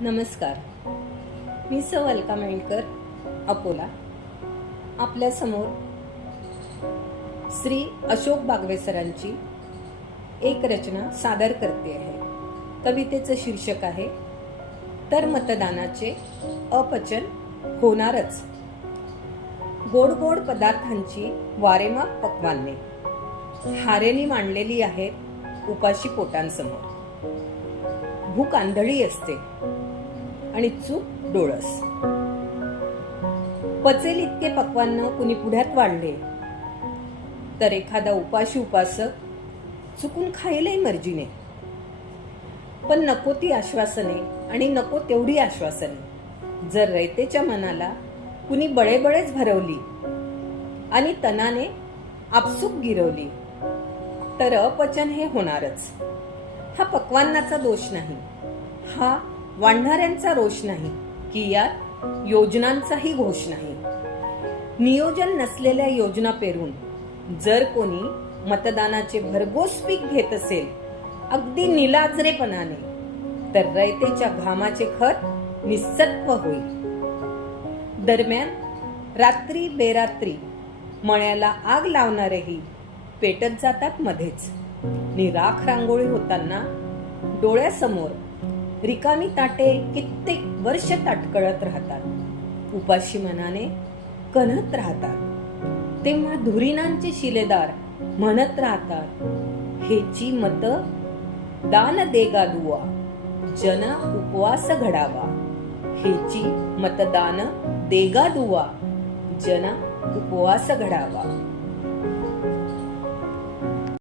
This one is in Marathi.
नमस्कार. मी सौ अलका मेंढकर अकोला आपल्यासमोर श्री अशोक बागवे सरांची एक रचना सादर करते आहे. कवितेचं शीर्षक आहे तर मतदानाचे अपचन होणारच. गोड गोड पदार्थांची वारेमाप पक्वाने हारेनी मांडलेली आहेत उपाशी पोटांसमोर. भूक आंधळी असते आणि चूक डोळस. पचेल इतके पक्वांना कुणी पुढ्यात वाढले तर एखादा उपाशी उपासक चुकून खायलाही मर्जीने. पण नको ती आश्वासने आणि नको तेवढी आश्वासने. जर रयतेच्या मनाला कुणी बळेबळेच भरवली आणि तनाने आपसूक गिरवली तर अपचन हे होणारच. हा पक्वान्नाचा दोष नाही. हा वाढणाऱ्यांचा रोष नाही. की यात योजनांचाही घोष नाही. नियोजन नसलेल्या योजना पेरून जर कोणी मतदानाचे भरघोस पीक घेत असेल अगदी निलाजरेपणाने तर रयतेच्या घामाचे खत निसत्व होईल. दरम्यान रात्री बेरात्री मळ्याला आग लावणारेही पेटत जातात मध्येच. नि राख रांगोळी होताना डोळ्यासमोर रिकामी ताटे कित्येक वर्ष ताटकळत राहतात. उपाशी मनाने कणत राहतात. तेव्हा धुरीणांचे शिलेदार म्हणत राहतात हेची मत दान देगा दुवा जन उपवास घडावा. हेची मतदान देगा दुवा जन उपवास घडावा.